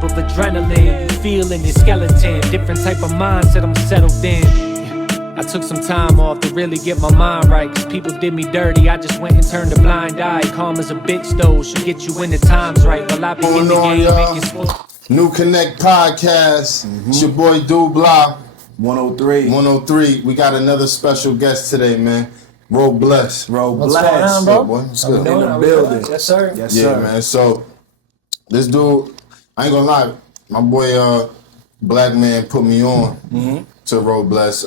type of adrenaline. You feeling your skeleton, different type of mindset I'm settled in. I took some time off to really get my mind right, cause people did me dirty, I just went and turned a blind eye. Calm as a bitch though, she'll get you when the time's right. While I be in the game making smooth. New Connect podcast. It's your boy Dude Blah. 103. We got another special guest today, man. Ro Bless. What's going on, bro? What's good? In the building. Yes, sir. Yes, sir. Yeah, man. So this dude, I ain't gonna lie, my boy Black Man put me on to Ro Bless.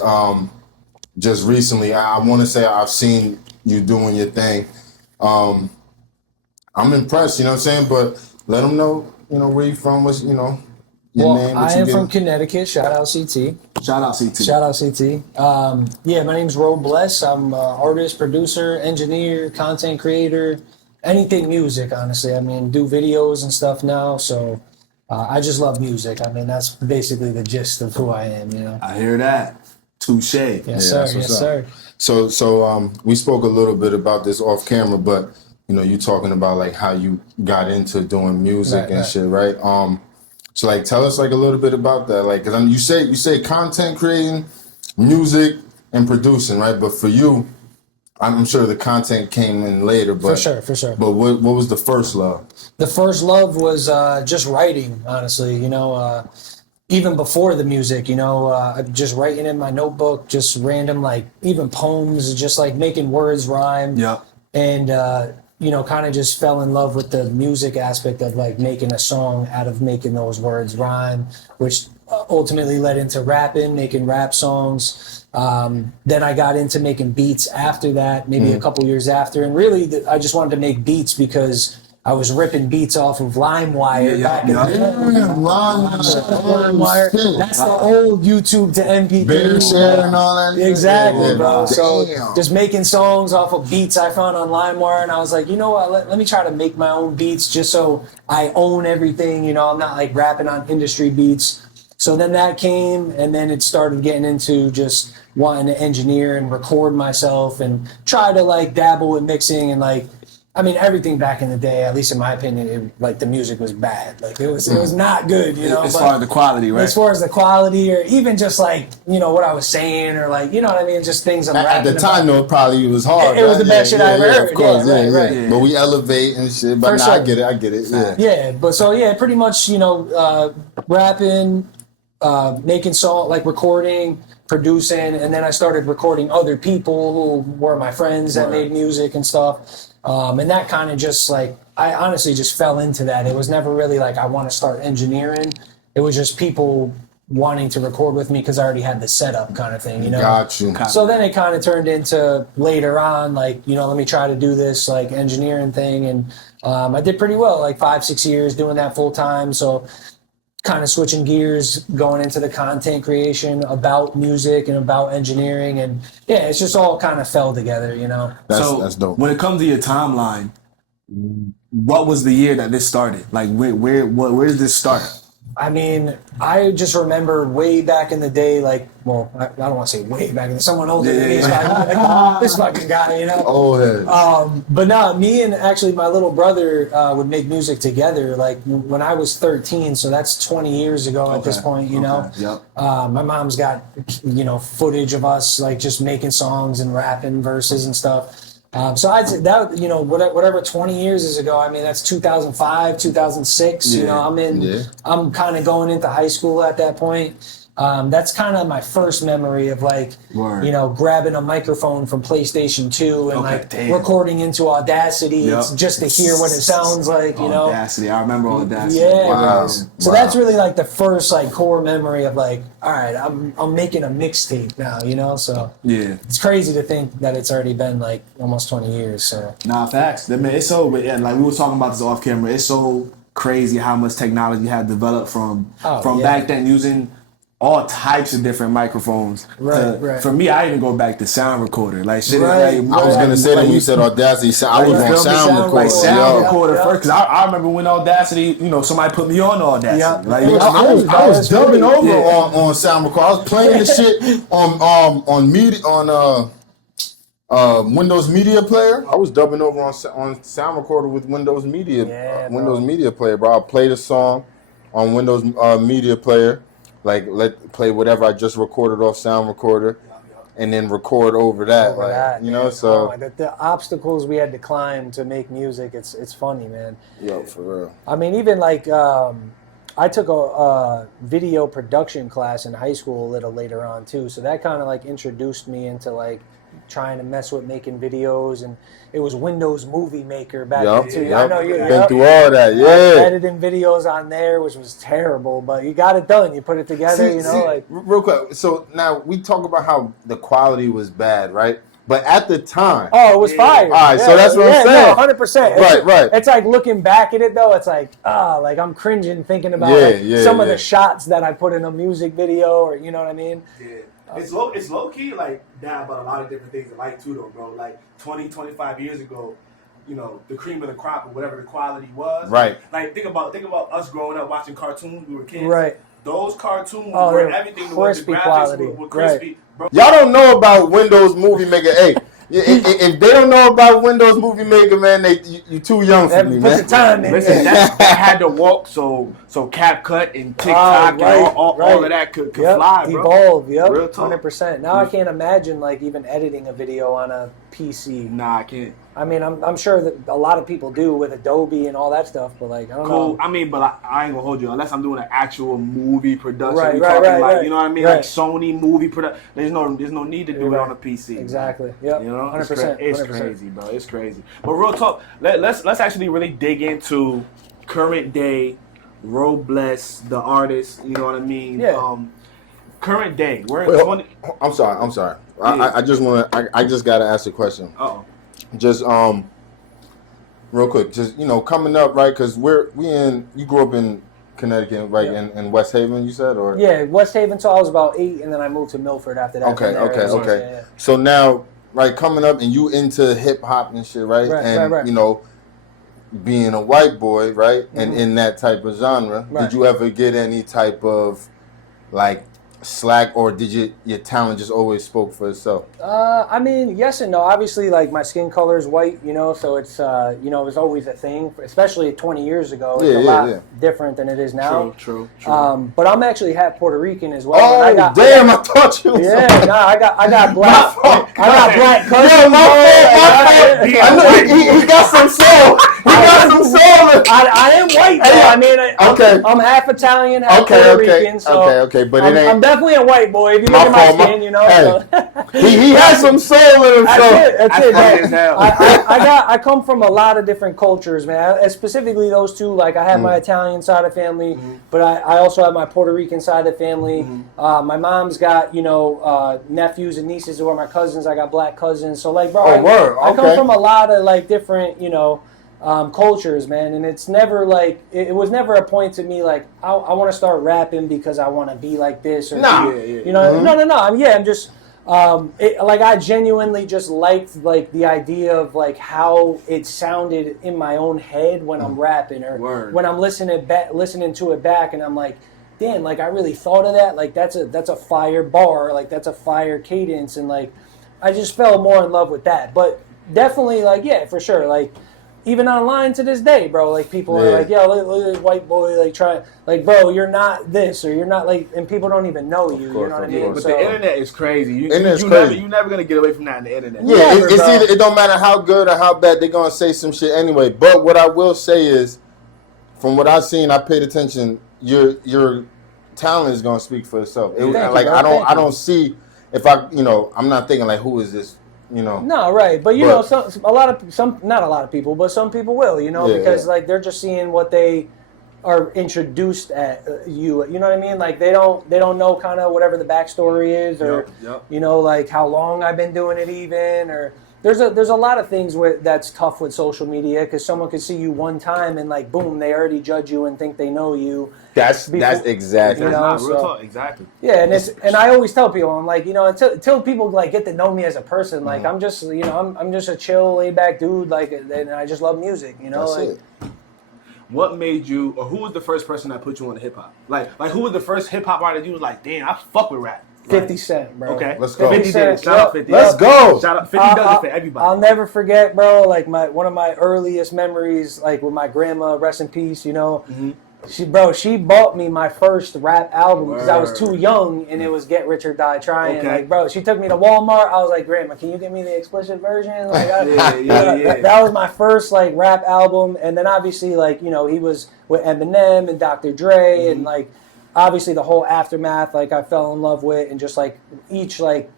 Just recently, I want to say I've seen you doing your thing. I'm impressed, you know what I'm saying? But let them know, where you from, what's, your name. I am from Connecticut. Shout out CT. Yeah, my name's Ro Bless. I'm an artist, producer, engineer, content creator, anything music, honestly. I mean, do videos and stuff now, so I just love music. I mean, that's basically the gist of who I am, I hear that. Touche. Yes, sir. So we spoke a little bit about this off camera, but you talking about like how you got into doing music and shit, right? So like tell us like a little bit about that, like, cause you say content creating, music, and producing, right? But for you, I'm sure the content came in later, but for sure. But what was the first love? The first love was just writing, honestly. Even before the music, just writing in my notebook, just random, like, even poems, just, like, making words rhyme. Yeah. And, kind of just fell in love with the music aspect of, like, making a song out of making those words rhyme, which ultimately led into rapping, making rap songs. Then I got into making beats after that, maybe a couple years after. And really, I just wanted to make beats because I was ripping beats off of LimeWire back in the day. LimeWire. That's the old YouTube to MP3. Bear share and all that. Exactly, bro. So just making songs off of beats I found on LimeWire, and I was like, you know what? Let me try to make my own beats just so I own everything. I'm not like rapping on industry beats. So then that came, and then it started getting into just wanting to engineer and record myself and try to like dabble with mixing and like. I mean, everything back in the day, at least in my opinion, the music was bad. Like it was not good, As far as the quality, right? As far as the quality, or even just like what I was saying, or like what I mean, just things I'm rapping at the time. Though, it probably was hard. It was the best shit I ever heard. Of course, right. But we elevate and shit. But I get it. Yeah, but pretty much rapping, making song, like recording, producing, and then I started recording other people who were my friends that made music and stuff. And that kind of just like, I honestly just fell into that. It was never really like, I want to start engineering. It was just people wanting to record with me because I already had the setup kind of thing, Got you. So then it kind of turned into later on, like, let me try to do this like engineering thing. And I did pretty well, like 5-6 years doing that full time. So kind of switching gears, going into the content creation about music and about engineering, and it's just all kind of fell together, That's dope. When it comes to your timeline, what was the year that this started? Like, where did this start? I mean, I just remember way back in the day, like, well, I don't want to say way back in the someone older than me, so like, this fucking guy, Oh, yeah. But no, me and actually my little brother would make music together, like when I was 13, so that's 20 years ago at this point, Yep. My mom's got, footage of us, like, just making songs and rapping verses and stuff. So I'd say that, whatever 20 years is ago, I mean, that's 2005, 2006, I'm kind of going into high school at that point. That's kind of my first memory of like, grabbing a microphone from PlayStation 2 and recording into Audacity just to hear what it sounds like, Audacity, I remember Audacity. Yeah. Wow. So that's really like the first like core memory of like, all right, I'm making a mixtape now, so it's crazy to think that it's already been like almost 20 years. So nah, facts. I mean, it's so, like we were talking about this off camera. It's so crazy how much technology had developed from back then using all types of different microphones. Right. For me, I even go back to sound recorder. Like shit. I was gonna say that when you said Audacity, I was on sound recorder. Like sound recorder first, because I remember when Audacity, somebody put me on Audacity. Yeah. Like I was dubbing over on sound recorder. I was playing the shit on Windows Media Player. I was dubbing over on sound recorder with Windows Media Media Player, bro. I'll play the song, on Windows Media Player, like play whatever I just recorded off sound recorder, and then record over that, you know. So the obstacles we had to climb to make music, it's funny, man. Yo, for real. I mean, even like I took a video production class in high school a little later on too, so that kind of like introduced me into like trying to mess with making videos, and it was Windows Movie Maker back then too. Yep. I know you've been through all that, editing videos on there, which was terrible, but you got it done. You put it together, like real quick. So now we talk about how the quality was bad, right? But at the time, it was fire. All right, so that's what I'm saying. No, 100%. Right. It's like looking back at it though. It's like like I'm cringing thinking about some of the shots that I put in a music video, or you know what I mean. Yeah. It's low key like down about a lot of different things I like too though, bro. Like 20, 25 years ago, you know, the cream of the crop or whatever the quality was. Right. Like think about us growing up watching cartoons. We were kids. Right. Those cartoons were everything. The crispy graphics quality. were crispy. Right. Bro. Y'all don't know about Windows Movie Maker. Hey, if they don't know about Windows Movie Maker, man, you too young for me, man. Put the time in. Listen, that had to walk so CapCut and TikTok and all of that could fly, bro. Evolve, yep, Real talk. 100%. Now I can't imagine like even editing a video on a PC. Nah, I can't. I mean, I'm sure that a lot of people do with Adobe and all that stuff, but like I don't know. I mean, but I ain't gonna hold you unless I'm doing an actual movie production. Right, you know what I mean? Right. Like Sony movie production. There's no need to do it on a PC. Exactly. Yep. You know, 100%. It's crazy, bro. It's crazy. But real talk. Let's actually really dig into current day. Robless, the artist. You know what I mean? Yeah. Current day. We're in 20. I'm sorry. I just gotta ask a question. Uh-oh. Just real quick, just coming up, right? Because you grew up in Connecticut, right? In West Haven, you said, or West Haven. So I was about 8, and then I moved to Milford after that. Okay. Yeah. So now, right, coming up, and you into hip hop and shit, right? Right. Being a white boy, right, and in that type of genre, did you ever get any type of like slack, or did your talent just always spoke for itself? I mean, yes and no. Obviously, like my skin color is white, so it's it was always a thing, especially 20 years ago. It's a lot different than it is now. True. But I'm actually half Puerto Rican as well. Oh, I thought you was. Yeah, I got black. I got black cousins. Yeah, my fault. I know he got some soul. I am white though. I mean, I'm half Italian, half Puerto Rican. So okay, but it ain't. I'm definitely a white boy. If you look at my skin, He has some soul in him. That's it, man. I come from a lot of different cultures, man. Specifically those two. Like I have my Italian side of family, but I also have my Puerto Rican side of family. My mom's got nephews and nieces who are my cousins. I got black cousins. So like, bro, I come from a lot of like different cultures, man, and it's never like it was never a point to me like I want to start rapping because I want to be like this or no. I'm just I genuinely just liked like the idea of like how it sounded in my own head when I'm rapping or when I'm listening to it back, and I'm like, damn, like I really thought of that. Like that's a fire bar, like that's a fire cadence, and like I just fell more in love with that. But definitely, like for sure, like. Even online to this day, bro, like people are like, yo, look at this white boy, like like, bro, you're not this, or you're not like, and people don't even know you, you know what I mean? But the internet is crazy. You're never going to get away from that in the internet. Yeah, it's either, it don't matter how good or how bad, they're going to say some shit anyway. But what I will say is, from what I've seen, I paid attention, your talent is going to speak for itself. I don't see, if I'm not thinking like, who is this? No, right, but not a lot of people, but some people will, because like they're just seeing what they are introduced at you. You know what I mean? Like they don't know kind of whatever the backstory is, or like how long I've been doing it, even, or there's a lot of things that's tough with social media, because someone could see you one time and like boom, they already judge you and think they know you. That's exactly. Real talk, exactly. Yeah, and I always tell people, I'm like, until people like get to know me as a person, like I'm just I'm just a chill, laid back dude, like, and I just love music, That's it. What made you, or who was the first person that put you on hip hop? Like who was the first hip hop artist you was like, damn, I fuck with rap? 50 Cent, bro. Okay, let's go. 50 Cent. Shout out 50. Let's go. Shout out 50 does it for everybody. I'll never forget, bro. Like one of my earliest memories, like with my grandma, rest in peace. She bought me my first rap album because I was too young, and it was Get Rich or Die Trying. Okay. Like, bro, she took me to Walmart. I was like, Grandma, can you get me the explicit version? Like, yeah. That was my first like rap album, and then obviously like he was with Eminem and Dr. Dre, and like obviously the whole aftermath. Like I fell in love with, and just like each like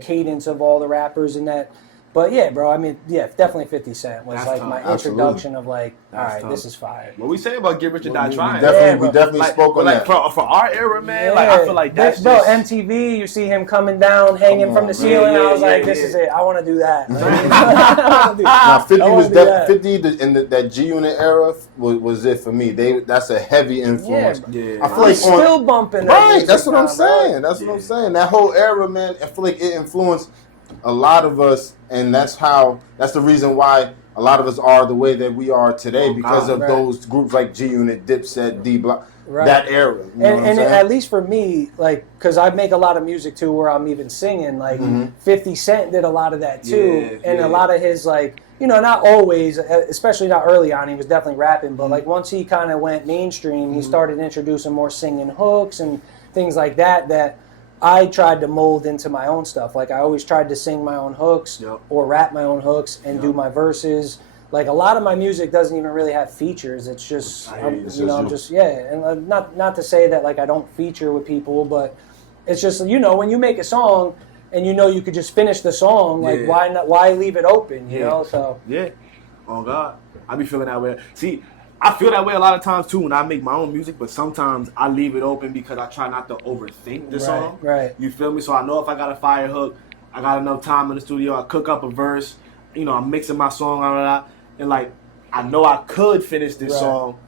cadence of all the rappers in that. But yeah, bro, I mean, yeah, definitely 50 Cent was That's like tough. my Absolutely. introduction of like, all That's right, tough. this is fire. What we say about Get Rich or Die Trying? We definitely spoke on that. For our era, man, like I feel like that's bro, just... MTV, you see him coming down, hanging from the ceiling. Yeah, I was like, yeah. this is it. I want to do that. Now, 50 was that. 50 in that G Unit era was it for me. That's a heavy influence. Yeah. I feel I'm like still bumping that right. music That's what I'm now, saying. bro. That's what I'm saying. That whole era, man. I feel like it influenced a lot of us, and that's the reason why a lot of us are the way that we are today because of those groups like G Unit, Dipset, D Block, that era. You know what I'm And saying? at least for me, like, because I make a lot of music too, where I'm even singing. Like, 50 Cent did a lot of that too, and a lot of his like, not always, especially not early on. He was definitely rapping, but like once he kind of went mainstream, he started introducing more singing hooks and things like that I tried to mold into my own stuff. Like I always tried to sing my own hooks or rap my own hooks and do my verses. Like a lot of my music doesn't even really have features. It's just, and not to say that like I don't feature with people, but it's just when you make a song and you could just finish the song. Like why leave it open? You know, so Oh God, I be feeling that way. See, I feel that way a lot of times too when I make my own music, but sometimes I leave it open because I try not to overthink the song. Right. You feel me? So I know if I got a fire hook, I got enough time in the studio, I cook up a verse, I'm mixing my song, and like I know I could finish this song,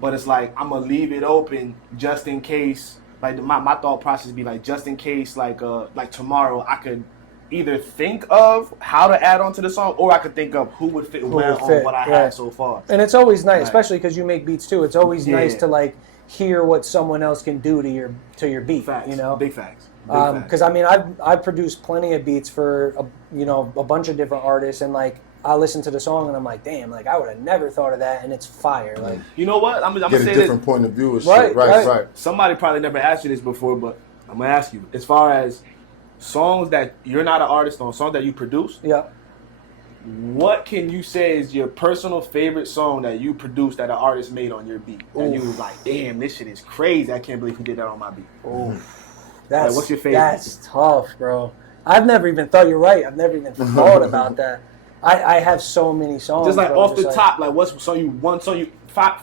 but it's like I'm gonna leave it open just in case. Like my thought process be like just in case like tomorrow I could either think of how to add on to the song, or I could think of who would fit on what I had so far. And it's always nice, especially because you make beats too. It's always nice to like hear what someone else can do to your beat. Facts. Big facts. Because I mean, I've produced plenty of beats for a bunch of different artists, and like I listen to the song and I'm like, damn, like I would have never thought of that, and it's fire. Like, you know what? I'm gonna get say a different point of view. Right. Somebody probably never asked you this before, but I'm gonna ask you. As far as songs that you're not an artist on, songs that you produce, what can you say is your personal favorite song that you produced that an artist made on your beat? And you was like, damn, this shit is crazy. I can't believe he did that on my beat. That's what's your favorite? That's tough, bro. I've never even thought. You're right. I've never even thought about that. I have so many songs. Just like bro, off the top, like one song you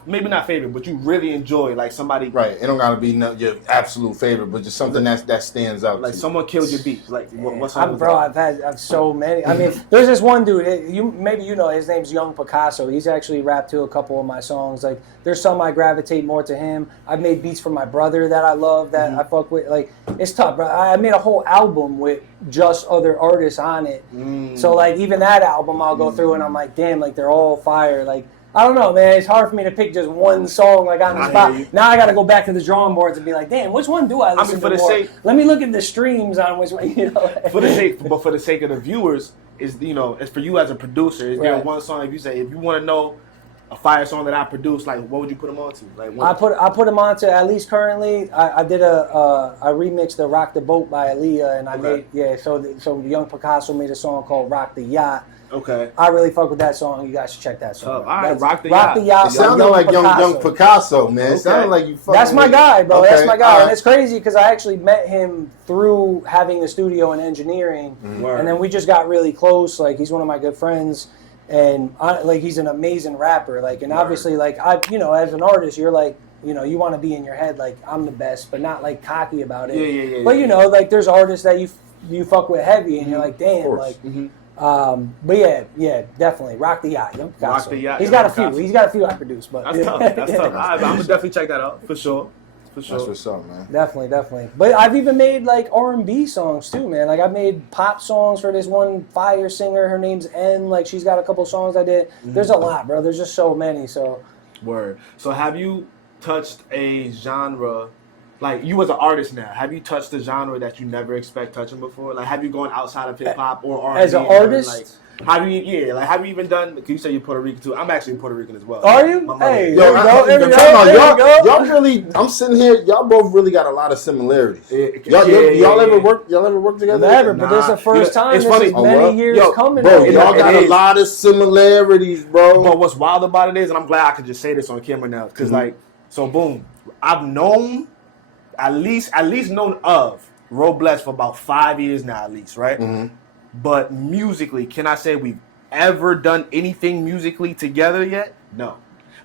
maybe not favorite, but you really enjoy, like somebody. Right. It don't gotta be your absolute favorite, but just something that stands out. Like someone killed your beat. Like what song? I've so many. I mean, there's this one dude. Maybe his name's Young Picasso. He's actually rapped to a couple of my songs. Like there's some I gravitate more to him. I've made beats for my brother that I love that I fuck with. Like it's tough, bro. I made a whole album with just other artists on it. So like even that album, I'll go through and I'm like, damn, like they're all fire. Like I don't know, man. It's hard for me to pick just one song like on the spot. Now I got to go back to the drawing boards and be like, damn, which one do I listen to more? Let me look at the streams on which one. For the sake of the viewers, it's for you as a producer. Is there one song if you want to know a fire song that I produced, like what would you put them on to? Like I put them on to, at least currently. I did I remixed the Rock the Boat by Aaliyah, and I made so Young Picasso made a song called Rock the Yacht. Okay. I really fuck with that song. You guys should check that song. All right, Rock the Yacht. It sounded like young Picasso, man. It sounded like you fucking That's my guy, bro. Okay. That's my guy. And it's crazy because I actually met him through having the studio and engineering. And then we just got really close. Like, he's one of my good friends. And he's an amazing rapper. Like, and obviously, like, as an artist, you're like, you want to be in your head like I'm the best, but not like cocky about it. Yeah. But like there's artists that you fuck with heavy, and you're like, damn, like. But yeah, definitely Rock the Yacht. Young Picasso. Rock the Yacht. He's got a few I produced, but that's tough. That's tough. I'm gonna definitely check that out for sure. That's what's up, man. Definitely. But I've even made like R&B songs too, man. Like I made pop songs for this one fire singer. Her name's N. Like she's got a couple songs I did. There's a lot, bro. There's just so many. So. Word. So have you touched a genre like you as an artist now, have you touched the genre that you never expect touching before? Like, have you gone outside of hip hop or R&B? As an artist? Like, have you even done? Cause you say you're Puerto Rican too. I'm actually Puerto Rican as well. Are you? Hey, Yo, there you y'all really. I'm sitting here. Y'all both really got a lot of similarities. Y'all ever work? Y'all ever work together? Never, but this is the first time. It's this funny. is many years coming. Bro, y'all got a lot of similarities, bro. But what's wild about it is, and I'm glad I could just say this on camera now, because boom, I've known at least known of Robles for about 5 years now, at least, right? Mm-hmm. But musically, can I say we've ever done anything musically together yet? No.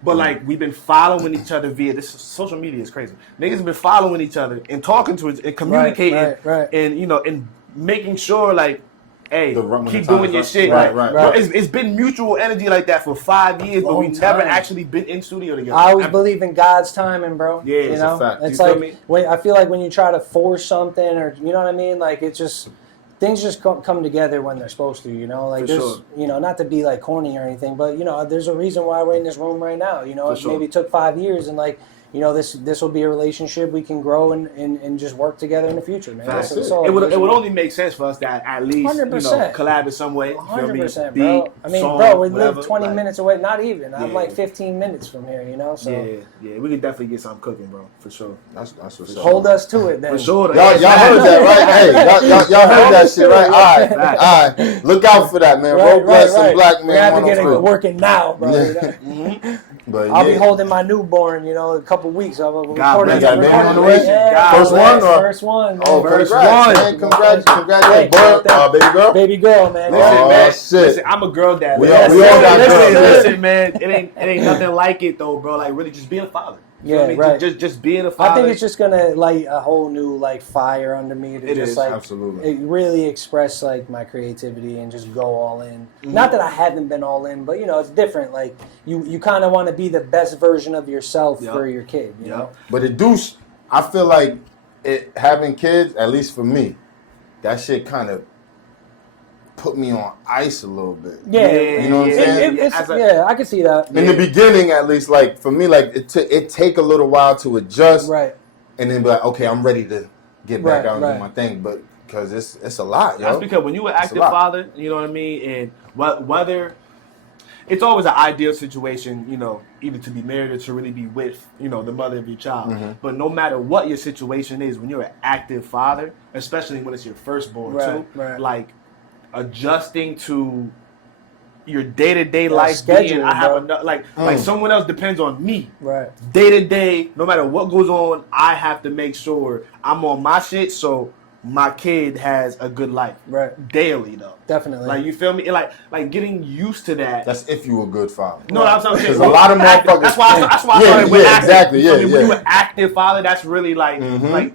But like we've been following each other via this social media is crazy. Niggas have been following each other and talking to it and communicating right. and and making sure like, hey, keep doing your shit. Right. It's been mutual energy like that for 5 years, but we've never actually been in studio together. I always believe in God's timing, bro. Yeah, it's a fact. It's like I feel like when you try to force something, or you know what I mean, like it's just. Things just come together when they're supposed to, Like there's, not to be like corny or anything, but there's a reason why we're in this room right now. Maybe it took 5 years, and like, this will be a relationship we can grow and just work together in the future, man. It would only make sense for us to at least 100%. collab in some way. 100%, bro. I mean, bro, we live 20 minutes away. Not even. I'm like 15 minutes from here, So yeah, we can definitely get something cooking, bro, for sure. That's for sure. Hold us to it, then. For sure. Y'all heard that, right? Hey, y'all heard that shit, right? All right. Look out for that, man. Robles and Black Man. We have to get it working now, bro. But I'll be holding my newborn, a couple weeks. I'll record it. Got a baby on the way? First one? Oh, first one. Man, congratulations. Baby girl, man. Shit. I'm a girl dad. We all got girls. Listen, man. It ain't nothing like it though, bro. Like really, just being a father. Right. Just being a father. I think it's just gonna light a whole new fire under me to absolutely. It really express my creativity and just go all in. Mm-hmm. Not that I haven't been all in, but it's different. Like you kind of want to be the best version of yourself for your kid. You know. But I feel like having kids, at least for me, that shit kind of put me on ice a little bit. Yeah, you know what I'm saying? I can see that. In the beginning, at least, for me, it take a little while to adjust, right? And then be like, okay, I'm ready to get back out and do my thing, but because it's a lot, yo. That's because when you're an active father, you know what I mean, and whether it's always an ideal situation, either to be married or to really be with, the mother of your child. Mm-hmm. But no matter what your situation is, when you're an active father, especially when it's your firstborn too, adjusting to your day-to-day life schedule, being, I have like someone else depends on me. Right. Day-to-day, no matter what goes on, I have to make sure I'm on my shit so my kid has a good life. Right. Daily though. Definitely. Like you feel me? Like getting used to that. That's if you a good father. No, that's what I'm saying. Because a lot of motherfuckers. That's why I started with active. Exactly. When you're an active father, that's really like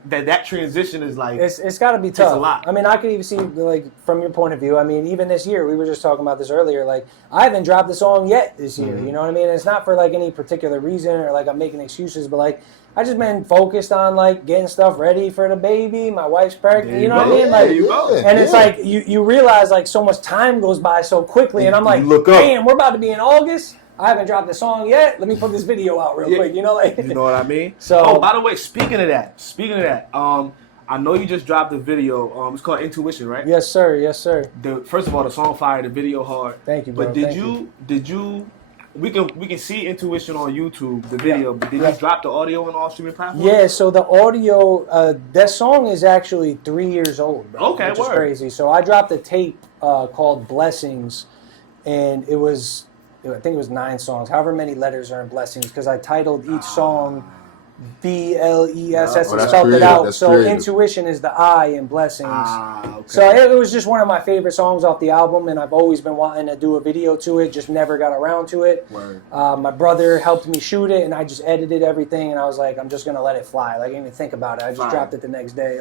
that transition is like it's got to be tough. It's a lot. I mean, I could even see from your point of view. I mean, even this year, we were just talking about this earlier. Like, I haven't dropped the song yet this year. You know what I mean? It's not for any particular reason or I'm making excuses, but I just been focused on getting stuff ready for the baby. My wife's pregnant. You know what I mean? And it's you realize so much time goes by so quickly, and I'm like, damn, we're about to be in August. I haven't dropped the song yet. Let me put this video out real quick. You know what I mean? So, by the way, speaking of that, I know you just dropped the video. It's called Intuition, right? Yes, sir. Yes, sir. First of all, the song fire, the video hard. Thank you, bro. But did you? We can see Intuition on YouTube, the video, but did you drop the audio on all streaming platforms? Yeah, so the audio, that song is actually 3 years old, bro, okay, which is crazy. So I dropped a tape called Blessings, and I think it was 9 songs, however many letters are in Blessings, because I titled each song BLESS and spelled it out. So creative. Intuition is the I in Blessings. Okay. So it was just one of my favorite songs off the album, and I've always been wanting to do a video to it, just never got around to it. My brother helped me shoot it, and I just edited everything, and I was like, I'm just going to let it fly. I didn't even think about it. I just dropped it the next day.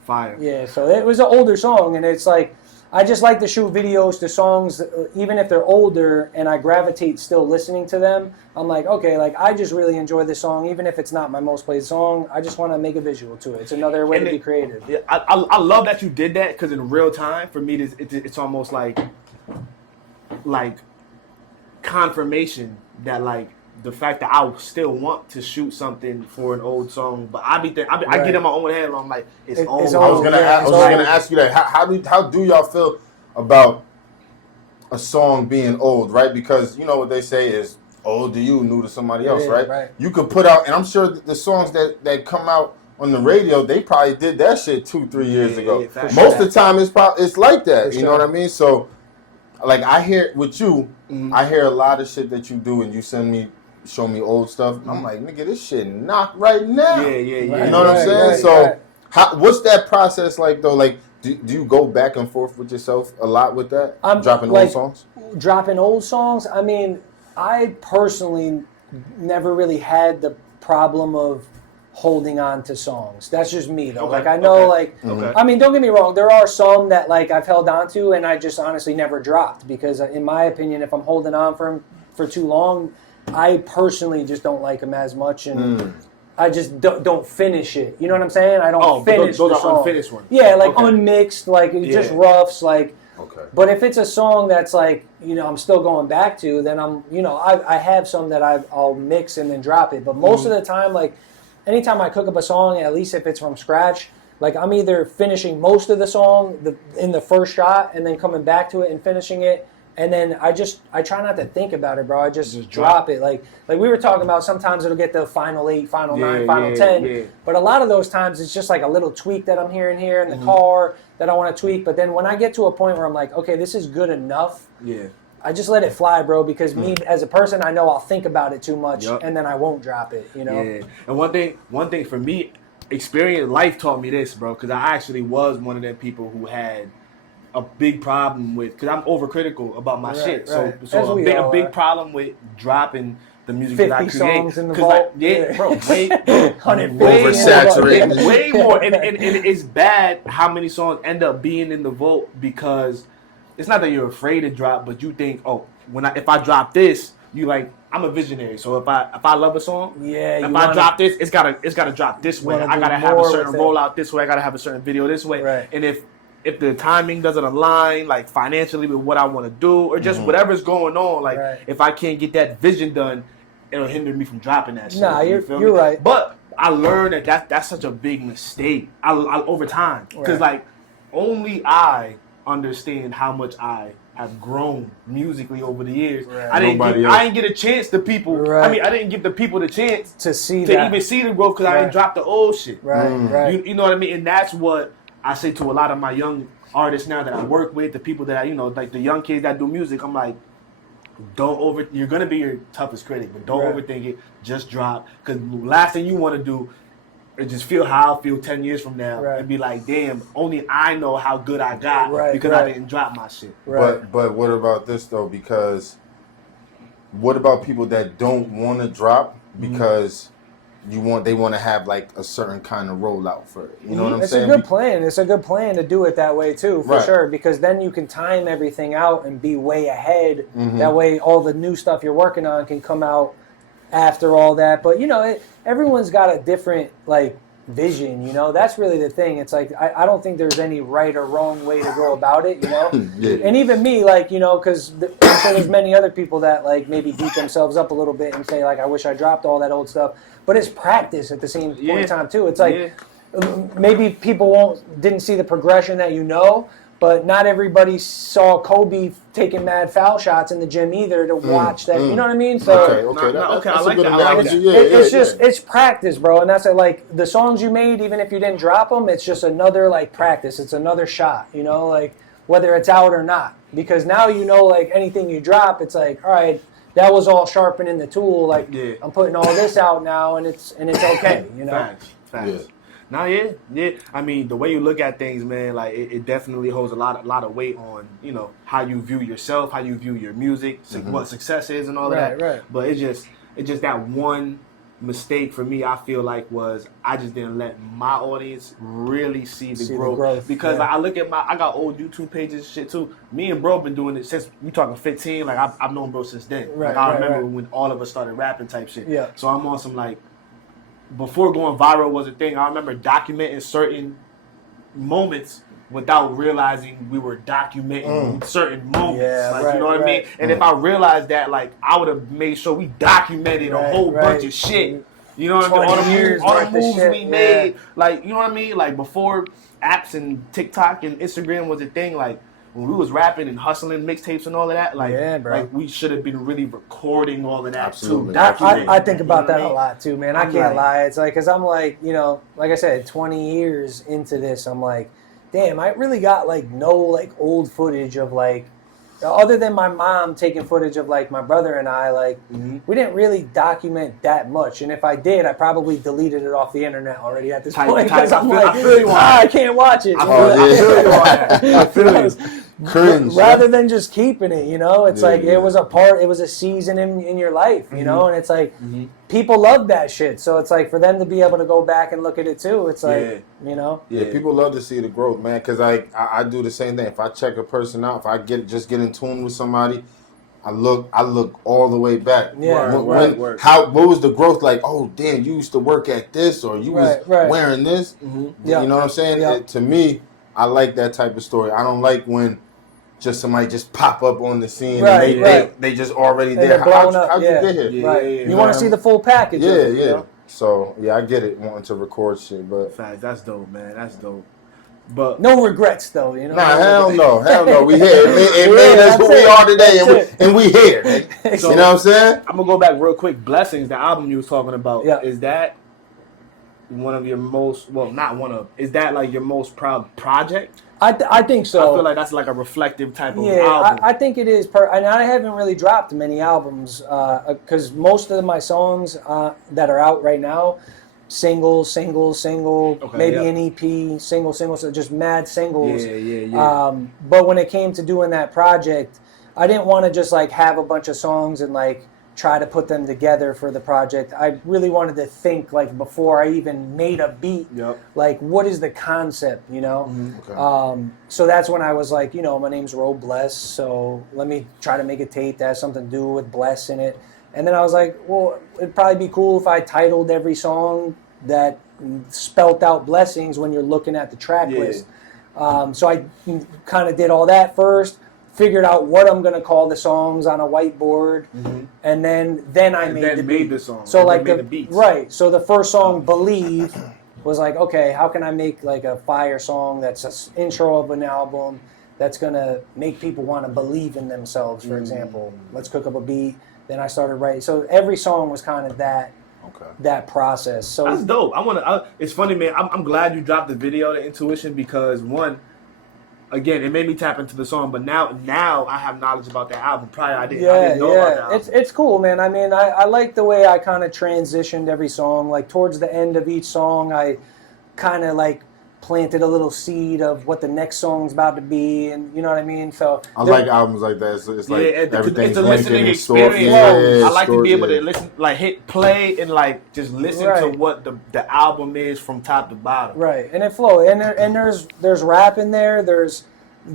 Fire. Yeah, so it was an older song, and it's I just like to shoot videos to songs, even if they're older, and I gravitate still listening to them. I'm like, okay, I just really enjoy this song, even if it's not my most played song. I just want to make a visual to it. It's another way to be creative. Yeah, I love that you did that, because in real time, for me, it's almost like confirmation that the fact that I still want to shoot something for an old song, but I get in my own head. I'm like, it's old. It's I was old. gonna ask you that. How do y'all feel about a song being old, right? Because you know what they say is old to you, new to somebody else, right? You could put out, and I'm sure the songs that come out on the radio, they probably did that shit 2-3 years ago. Most of the time, it's like that. You know what I mean? So, like, I hear with you, I hear a lot of shit that you do, and you show me old stuff. And I'm like, nigga, this shit knocked right now. Yeah. You know what I'm saying? So, what's that process like though? Like, do you go back and forth with yourself a lot with that? Dropping old songs? Dropping old songs? I mean, I personally never really had the problem of holding on to songs. That's just me though. Like I know I mean, don't get me wrong, there are some that like I've held on to and I just honestly never dropped because in my opinion, if I'm holding on for too long, I personally just don't like them as much and I just don't finish it. You know what I'm saying? I don't finish the song. Unfinished ones. Yeah, like unmixed, like just roughs, like. Okay. But if it's a song that's like, you know, I'm still going back to, then I'm, you know, I have some that I'll mix and then drop it. But most of the time, like, anytime I cook up a song, at least if it's from scratch, like I'm either finishing most of the song in the first shot and then coming back to it and finishing it. And then I try not to think about it, bro. I just drop it. Like we were talking about, sometimes it'll get the final 8, final 9, final 10. Yeah. But a lot of those times it's just like a little tweak that I'm hearing here in the car that I want to tweak. But then when I get to a point where I'm like, okay, this is good enough. Yeah. I just let it fly, bro, because me as a person, I know I'll think about it too much and then I won't drop it, you know? Yeah. And one thing for me, experience, life taught me this, bro, because I actually was one of them people who had a big problem with, because I'm overcritical about my shit. So a big problem with dropping the music that I create. 50 songs in the vault. Like, bro, way oversaturated. Way more. And it's bad how many songs end up being in the vault because it's not that you're afraid to drop, but you think, oh, if I drop this, you like, I'm a visionary. So if I love a song, if I drop this, it's gotta drop this way. I gotta have a certain rollout this way. I gotta have a certain video this way. Right. And if the timing doesn't align, like financially with what I want to do, or just whatever's going on, like if I can't get that vision done, it'll hinder me from dropping that shit. Nah, you're right. But I learned that's such a big mistake. I over time, because like only I understand how much I have grown musically over the years. Right. I didn't get a chance to people. Right. I mean, I didn't give the people the chance to even see the growth because I didn't drop the old shit. Right. You know what I mean? And that's what I say to a lot of my young artists now that I work with, the people that like the young kids that do music. I'm like, you're gonna be your toughest critic, but don't overthink it. Just drop, because the last thing you want to do is just feel how I feel 10 years from now and be like, damn, only I know how good I got because I didn't drop my shit. Right. But what about this though? Because what about people that don't want to drop because they want to have like a certain kind of rollout for it. You know what I'm saying? It's a good plan. It's a good plan to do it that way too, for sure. Because then you can time everything out and be way ahead. That way, all the new stuff you're working on can come out after all that. But you know, everyone's got a different like vision. You know, that's really the thing. It's like I don't think there's any right or wrong way to go about it. You know, and even me, like, you know, because I'm sure there's many other people that like maybe beat themselves up a little bit and say like, I wish I dropped all that old stuff. But it's practice at the same point in time too. It's like maybe people didn't see the progression that you know, but not everybody saw Kobe taking mad foul shots in the gym either to watch that. You know what I mean? So that's I a good like analogy. It's it's practice, bro, and that's it. Like the songs you made, even if you didn't drop them, it's just another like practice. It's another shot. You know, like whether it's out or not, because now you know like anything you drop, it's like, all right, that was all sharpening the tool. Like I'm putting all this out now, and it's okay. You know. Facts. Now, yeah. I mean, the way you look at things, man, like it definitely holds a lot of weight on, you know, how you view yourself, how you view your music, what success is, and all of that. Right. But it's just that one mistake for me. I feel like was I just didn't let my audience really see the growth. Because like, I look at I got old YouTube pages and shit too. Me and bro been doing it since we talking 15. Like I've known bro since then. Like I remember when all of us started rapping type shit. Yeah. So I'm on some like. Before going viral was a thing, I remember documenting certain moments without realizing we were documenting certain moments. Yeah, like, right, you know what I mean? right. And if I realized that, like, I would have made sure we documented a whole bunch of shit. You know what I mean? 20 years All worth the of moves shit, we made, like, you know what I mean? Like, before apps and TikTok and Instagram was a thing, like, when we was rapping and hustling mixtapes and all of that, like, Yeah, bro. like we should have been really recording all of that Absolutely. too. Documenting. I think about You know that what I a mean? lot too, man. I I'm can't like- lie. It's like, cause I'm like, you know, like I said, 20 years into this, I'm like, damn, I really got like no like old footage of like, other than my mom taking footage of like my brother and I, like, we didn't really document that much. And if I did, I probably deleted it off the internet already at this point. Because I'm like, I feel you on that. I can't watch it. I feel you on that. I feel you. Cringe. Rather than just keeping it, you know, it's like yeah. it was a season in your life, you know, and it's like people love that shit. So it's like for them to be able to go back and look at it too, it's like, you know. Yeah, people love to see the growth, man. Because I do the same thing. If I check a person out, if I get in tune with somebody, I look all the way back. Yeah, what was the growth like? Oh, damn, you used to work at this, or you was wearing this. Yeah. You know what I'm saying? Yeah. To me, I like that type of story. I don't like when somebody just pop up on the scene and they just already And there. they're blowing up. How'd you get here? Right. You want to see the full package. Yeah, of it, yeah. You know? So yeah, I get it wanting to record shit, but Facts, that's dope, man. That's dope. But No regrets though, you know. nah, hell no. We here. It made us who we are today, and we here. So, You know what I'm saying? I'm gonna go back real quick. Blessings, the album you was talking about. Yeah. Is that one of your most? Well, not one of. Is that like your most proud project? I think so. I feel like that's like a reflective type of Yeah, album. I think it is. And I haven't really dropped many albums because most of my songs that are out right now, single, Okay, maybe yeah. an EP, single, so just mad singles. Yeah. But when it came to doing that project, I didn't want to just like have a bunch of songs and like try to put them together for the project. I really wanted to think like before I even made a beat, like what is the concept, you know? Okay. So that's when I was like, you know, my name's Ro Bless, so let me try to make a tape that has something to do with Bless in it. And then I was like, well, it'd probably be cool if I titled every song that spelt out blessings when you're looking at the track list. So I kind of did all that first, figured out what I'm going to call the songs on a whiteboard, and then I made the song. So like the beats. Right. So the first song, Believe, was like, okay, how can I make like a fire song that's an intro of an album that's going to make people want to believe in themselves, for example. Let's cook up a beat. Then I started writing. So every song was kind of that process. So that's dope. It's funny, man. I'm glad you dropped the video to Intuition because one, again, it made me tap into the song. But now I have knowledge about that album. Prior, I didn't know about that album. It's cool, man. I mean, I like the way I kind of transitioned every song. Like towards the end of each song, I kind of like planted a little seed of what the next song's about to be, and you know what I mean. So I like albums like that. It's like everything's it's a listening linking experience. I like to be able to listen, like hit play and like just listen to what the album is from top to bottom. Right, and it flows. And there's rap in there. There's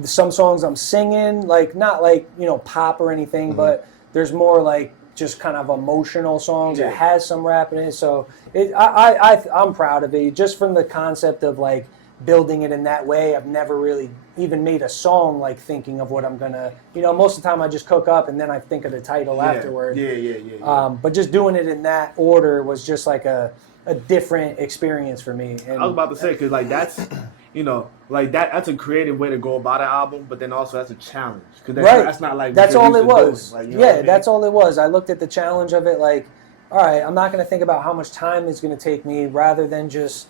some songs I'm singing, like not like pop or anything, but there's more like just kind of emotional songs. It has some rap in it, so I'm proud of it. Just from the concept of like building it in that way. I've never really even made a song like thinking of what I'm gonna. Most of the time I just cook up and then I think of the title afterward. Yeah. But just doing it in that order was just like a different experience for me. And I was about to say because like that's. That's a creative way to go about an album, but then also that's a challenge. Because that's not like that's all it was. Like, what I mean? That's all it was. I looked at the challenge of it like, all right, I'm not going to think about how much time it's going to take me, rather than just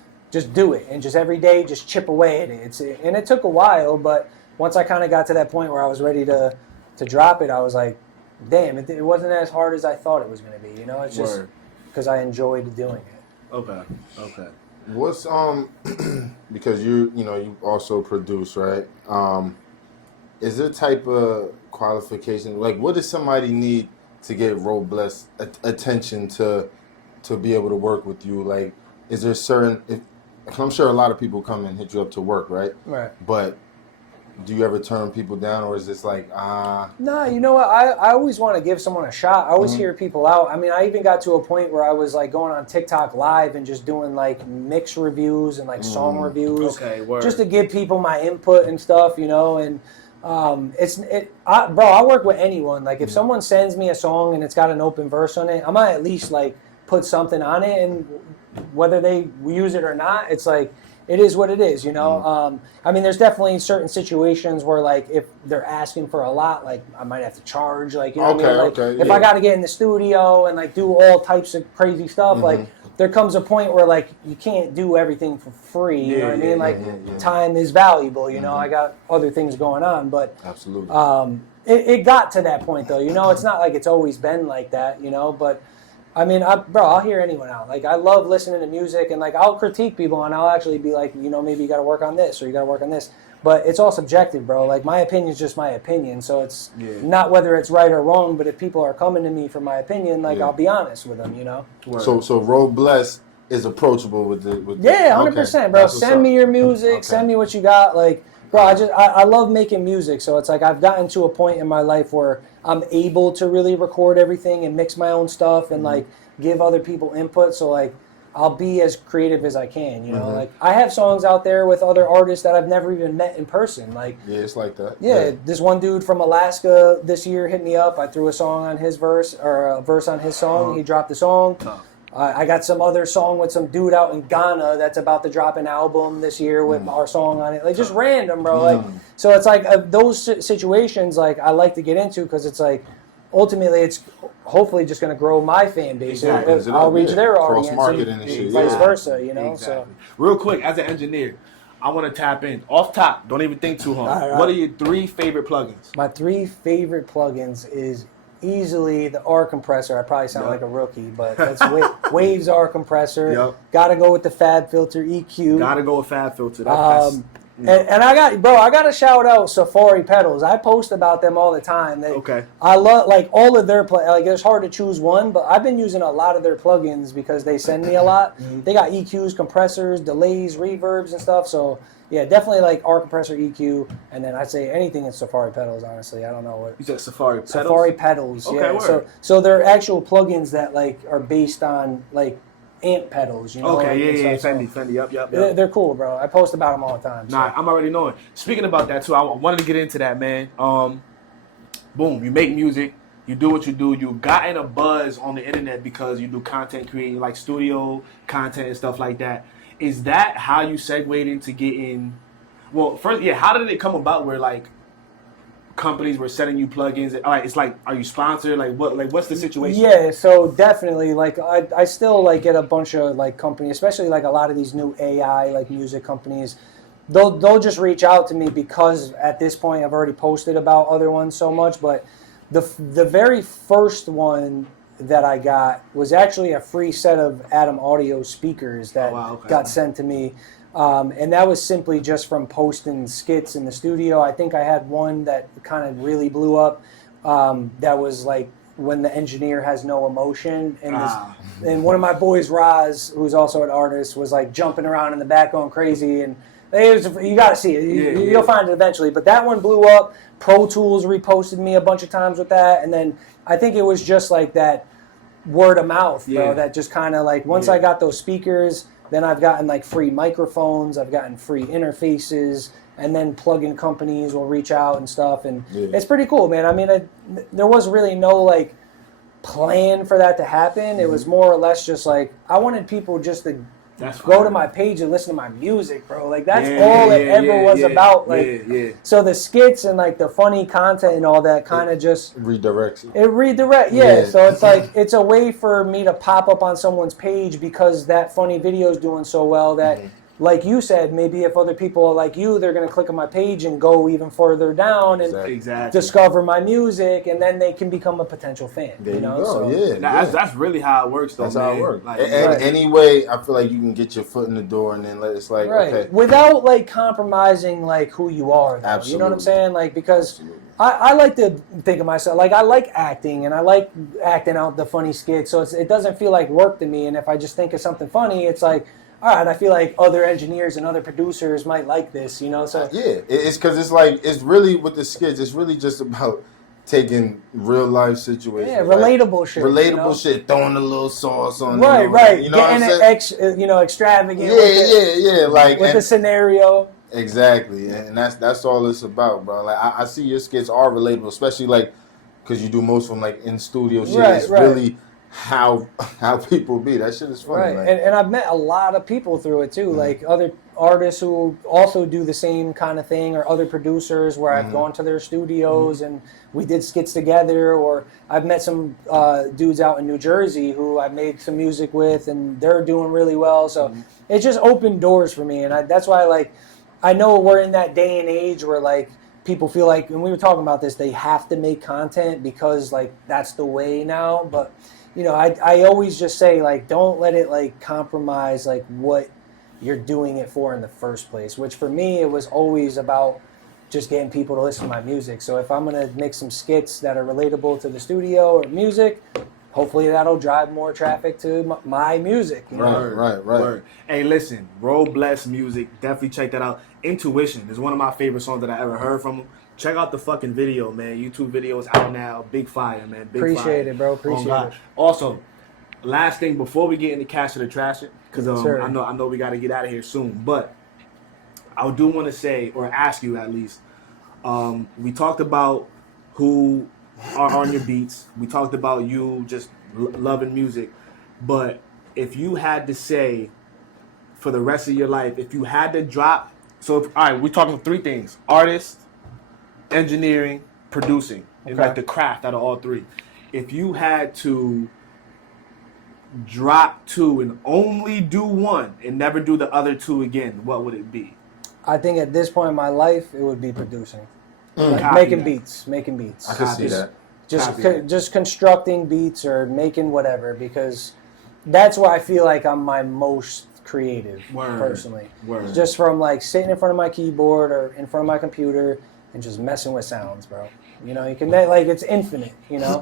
do it and just every day just chip away at it. And it took a while, but once I kind of got to that point where I was ready to drop it, I was like, damn, it wasn't as hard as I thought it was going to be. It's just because I enjoyed doing it. Okay. What's because you also produce, right? Is there type of qualification, like what does somebody need to get Ro Bless attention to be able to work with you? Like, is there certain? I'm sure a lot of people come and hit you up to work, right? Right. But do you ever turn people down, or is this like Nah, you know what? I always want to give someone a shot. I always hear people out. I mean, I even got to a point where I was like going on TikTok live and just doing like mix reviews and like song reviews, Okay, word. just to give people my input and stuff, you know. And bro, I work with anyone. Like if someone sends me a song and it's got an open verse on it, I might at least like put something on it, and whether they use it or not, it's like. It is what it is, you know. I mean, there's definitely certain situations where, like, if they're asking for a lot, like, I might have to charge, like, you know what I mean? Like, if I got to get in the studio and, like, do all types of crazy stuff, like, there comes a point where, like, you can't do everything for free, you know what I mean? Like, time is valuable, you know. I got other things going on, but absolutely. It got to that point, though, you know. It's not like it's always been like that, you know, but... I mean, I'll hear anyone out. Like, I love listening to music, and, like, I'll critique people, and I'll actually be like, you know, maybe you got to work on this, or you got to work on this. But it's all subjective, bro. Like, my opinion is just my opinion, so it's not whether it's right or wrong, but if people are coming to me for my opinion, like, I'll be honest with them, you know? So Road Bless is approachable with the... 100%, bro. Send me your music. Send me what you got. Like, bro, I love making music, so it's like I've gotten to a point in my life where I'm able to really record everything and mix my own stuff and like give other people input. So like I'll be as creative as I can, you know. Like I have songs out there with other artists that I've never even met in person. Like it's like that. Yeah, this one dude from Alaska this year hit me up. I threw a song on his verse or a verse on his song. He dropped the song. I got some other song with some dude out in Ghana that's about to drop an album this year with our song on it. Like, just random, bro. Like, so it's like those situations, like, I like to get into because it's like, ultimately, it's hopefully just going to grow my fan base. Exactly. I'll reach their audience and vice versa, you know? Exactly. So, real quick, as an engineer, I want to tap in. Off top, don't even think too hard. All right. What are your 3 favorite plugins? My 3 favorite plugins is easily the R compressor. I probably sound like a rookie, but that's Waves R compressor. Gotta go with the Fab Filter EQ. Gotta go with Fab Filter. That's and I got to shout out Safari pedals. I post about them all the time. I love like all of their like it's hard to choose one, but I've been using a lot of their plugins because they send me a lot. They got EQs, compressors, delays, reverbs and stuff. So yeah, definitely like R compressor, EQ, and then I'd say anything in Safari pedals. Honestly, I don't know what you said. Safari pedals. Safari pedals. Okay, yeah. word. So they're actual plugins that like are based on like amp pedals, you know? Okay, yeah, Fendi, yep. They're cool, bro. I post about them all the time. So. Nah, I'm already knowing. Speaking about that too, I wanted to get into that, man. Boom, you make music, you do what you do. You've gotten a buzz on the internet because you do content creating, like studio content and stuff like that. Is that how you segued into getting? Well, first, how did it come about where like companies were sending you plugins? All right, it's like, are you sponsored? Like what? Like what's the situation? Yeah, so definitely, like I still like get a bunch of like companies, especially like a lot of these new AI like music companies. They'll just reach out to me because at this point I've already posted about other ones so much. But the very first one that I got was actually a free set of Atom Audio speakers that got sent to me. And that was simply just from posting skits in the studio. I think I had one that kind of really blew up. That was like when the engineer has no emotion. And one of my boys, Roz, who's also an artist, was like jumping around in the back going crazy. And you got to see it. You'll find it eventually. But that one blew up. Pro Tools reposted me a bunch of times with that. And then I think it was just like that word of mouth, bro, that just kind of like once I got those speakers, then I've gotten like free microphones, I've gotten free interfaces, and then plug-in companies will reach out and stuff, and it's pretty cool, man. I mean, there was really no like plan for that to happen. It was more or less just like I wanted people just to go to my page and listen to my music, bro. Like that's all it ever was about. Like so the skits and like the funny content and all that kind of just redirects. So it's like it's a way for me to pop up on someone's page because that funny video is doing so well that like you said, maybe if other people are like you, they're going to click on my page and go even further down and discover my music, and then they can become a potential fan. There you know, so, that's really how it works, though. That's how it works. Like, and anyway, I feel like you can get your foot in the door, and then it's like okay, without like compromising like who you are. Though. Absolutely. You know what I'm saying? Like because. I like to think of myself, like I like acting and I like acting out the funny skits, so it doesn't feel like work to me, and if I just think of something funny, it's like, all right, I feel like other engineers and other producers might like this, you know. So Yeah, it's because it's like it's really with the skits. It's really just about taking real life situations, yeah, relatable like, shit, relatable you know? shit, throwing a little sauce on, Right, right, you know what I'm getting saying? extravagant. Yeah, like with the scenario. exactly, and that's all it's about, bro. Like I see your skits are relatable, especially like because you do most of them like in studio shit. Right, It's right. really how people be. That shit is funny. Right, Like, and I've met a lot of people through it too, like other artists who also do the same kind of thing, or other producers where I've gone to their studios and we did skits together, or I've met some dudes out in New Jersey who I made some music with, and they're doing really well. So it just opened doors for me, and that's why I know we're in that day and age where like people feel like, and we were talking about this, they have to make content because like that's the way now, but. You know, I always just say, like, don't let it, like, compromise, like, what you're doing it for in the first place, which for me, it was always about just getting people to listen to my music. So if I'm going to make some skits that are relatable to the studio or music, hopefully that'll drive more traffic to my music. You know? Right. Hey, listen, Roll Bless music, definitely check that out. Intuition is one of my favorite songs that I ever heard from him. Check out the fucking video, man. YouTube video is out now. Big fire, man. Big Appreciate fire. it, bro. Appreciate it. Also, last thing before we get into Cash or the Trash it, because Sure. I know we got to get out of here soon, but I do want to say, or ask you at least, we talked about who are on your beats. We talked about you just loving music. But if you had to say, for the rest of your life, if you had to drop, all right, we're talking three things: artist, engineering, producing. It's like the craft out of all three. If you had to drop two and only do one and never do the other two again, what would it be? I think at this point in my life, it would be producing. Like Copy making that. beats. I can see that. Just constructing beats or making whatever, because that's where I feel like I'm my most creative, personally. Just from like sitting in front of my keyboard or in front of my computer and just messing with sounds, bro. You know, you can like it's infinite. You know,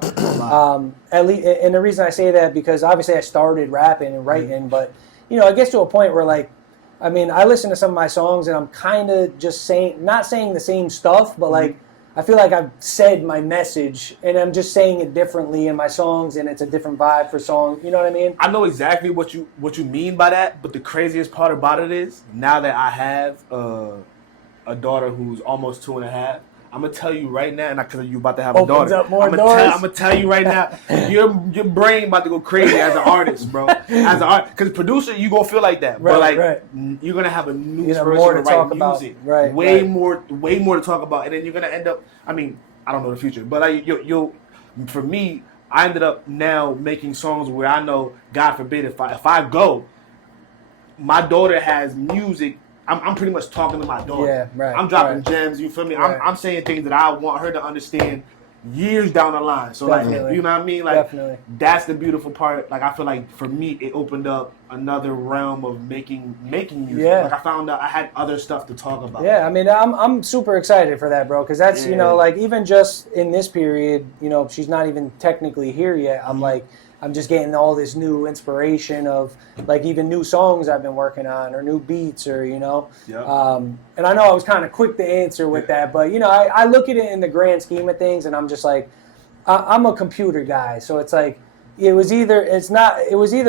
at least, and the reason I say that because obviously I started rapping and writing, but you know, it gets to a point where like, I mean, I listen to some of my songs and I'm kind of just not saying the same stuff, but like I feel like I've said my message and I'm just saying it differently in my songs, and it's a different vibe for song. You know what I mean? I know exactly what you mean by that, but the craziest part about it is now that I have a daughter who's almost 2.5. I'm gonna tell you right now, and because you about to have a daughter, up more I'm doors. gonna tell you right now, your brain about to go crazy as an artist, bro. As an artist, because producer, you gonna feel like that, but like you're gonna have a new person more to to write talk music, about. Way more to talk about, and then you're gonna end up. I mean, I don't know the future, but like you'll. For me, I ended up now making songs where I know, God forbid, if I go, my daughter has music. I'm pretty much talking to my daughter. Yeah, right. I'm dropping gems. You feel me? Right. I'm saying things that I want her to understand years down the line. So Definitely. like, you know what I mean? Like, Definitely. that's the beautiful part. Like, I feel like for me, it opened up another realm of making music. Yeah. Like, I found out I had other stuff to talk about. Yeah, I mean, I'm super excited for that, bro, because that's, you know, like, even just in this period, you know, she's not even technically here yet. I'm like, I'm just getting all this new inspiration of, like, even new songs I've been working on or new beats or, you know. Yeah. And I know I was kind of quick to answer with that, but, you know, I look at it in the grand scheme of things, and I'm just like, I'm a computer guy, so it's like, it was either